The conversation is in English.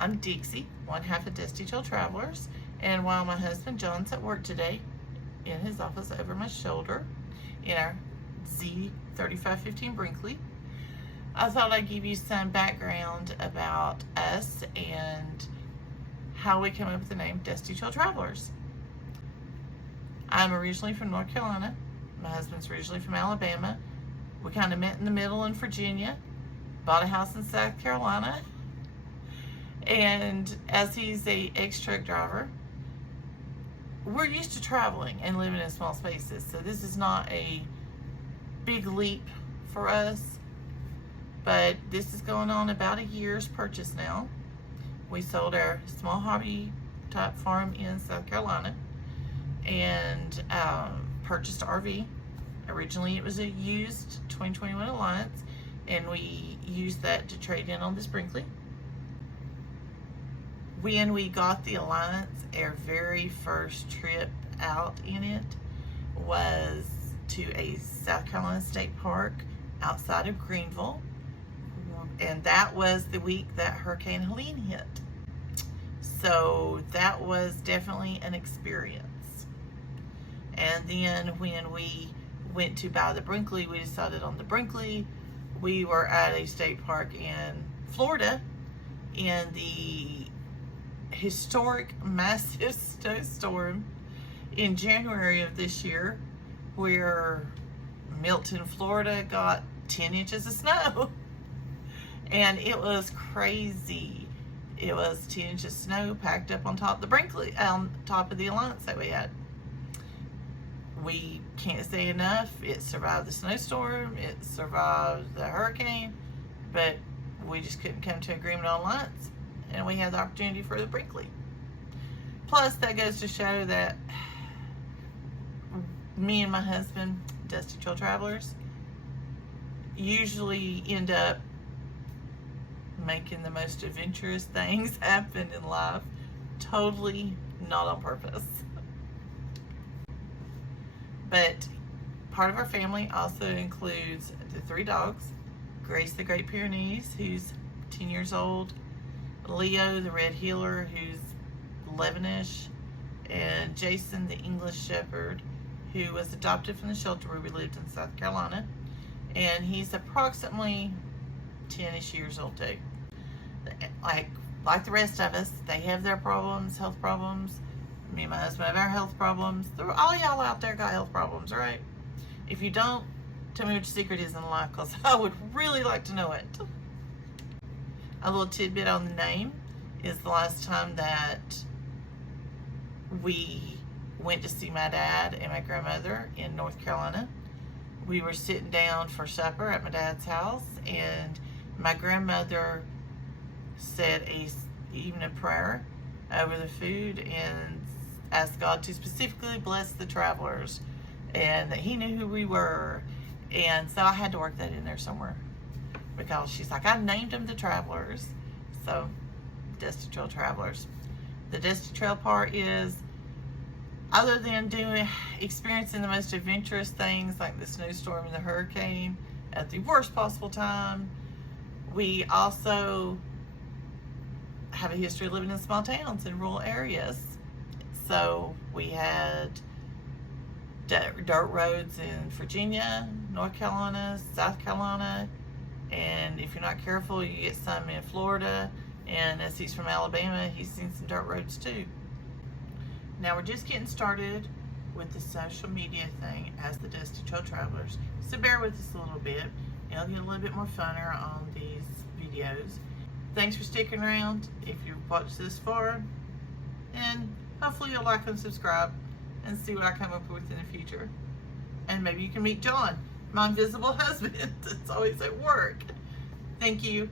I'm Dixie, one half of Dusty Trail Travelers, and while my husband John's at work today, in his office over my shoulder, in our Z3515 Brinkley, I thought I'd give you some background about us and how we came up with the name Dusty Trail Travelers. I'm originally from North Carolina. My husband's originally from Alabama. We kind of met in the middle in Virginia, bought a house in South Carolina, and as he's a ex-truck driver, we're used to traveling and living in small spaces, so this is not a big leap for us, but this is going on about a year's purchase now. We sold our small hobby type farm in South Carolina and purchased an RV. Originally it was a used 2021 Alliance, and we used that to trade in on this Brinkley. When we got the Alliance, our very first trip out in it was to a South Carolina state park outside of Greenville, and that was the week that Hurricane Helene hit. So that was definitely an experience. And then when we went to buy the Brinkley, we decided on the Brinkley. We were at a state park in Florida in the historic massive snowstorm in January of this year, where Milton, Florida got 10 inches of snow. And it was crazy. It was 10 inches of snow packed up on top of the Brinkley, on top of the Alliance that we had. We can't say enough. It survived the snowstorm, it survived the hurricane, but we just couldn't come to agreement on Alliance, and we had the opportunity for the Brinkley. Plus, that goes to show that me and my husband, Dusty Trail Travelers, usually end up making the most adventurous things happen in life, totally not on purpose. But part of our family also includes the 3 dogs: Grace the Great Pyrenees, who's 10 years old, Leo the Red Heeler, who's 11-ish, and Jason the English Shepherd, who was adopted from the shelter where we lived in South Carolina, and he's approximately 10-ish years old too. Like the rest of us, they have their problems, health problems. Me and my husband have our health problems. All y'all out there got health problems, right? If you don't, tell me what your secret is in life, because I would really like to know it. A little tidbit on the name is the last time that we went to see my dad and my grandmother in North Carolina. We were sitting down for supper at my dad's house, and my grandmother said a evening prayer over the food and asked God to specifically bless the travelers, and that he knew who we were. And so I had to work that in there somewhere, because she's like, I named them the Travelers. So Dusty Trail Travelers. The Dusty Trail part is, other than experiencing the most adventurous things like the snowstorm and the hurricane at the worst possible time, we also have a history of living in small towns and rural areas. So we had dirt roads in Virginia, North Carolina, South Carolina, and if you're not careful, you get some in Florida. And as he's from Alabama, he's seen some dirt roads too. Now we're just getting started with the social media thing as the Dusty Trail Travelers, so bear with us a little bit. It'll get a little bit more funner on these videos. Thanks for sticking around if you've watched this far, and hopefully you'll like and subscribe and see what I come up with in the future. And maybe you can meet John, my invisible husband that's always at work. Thank you.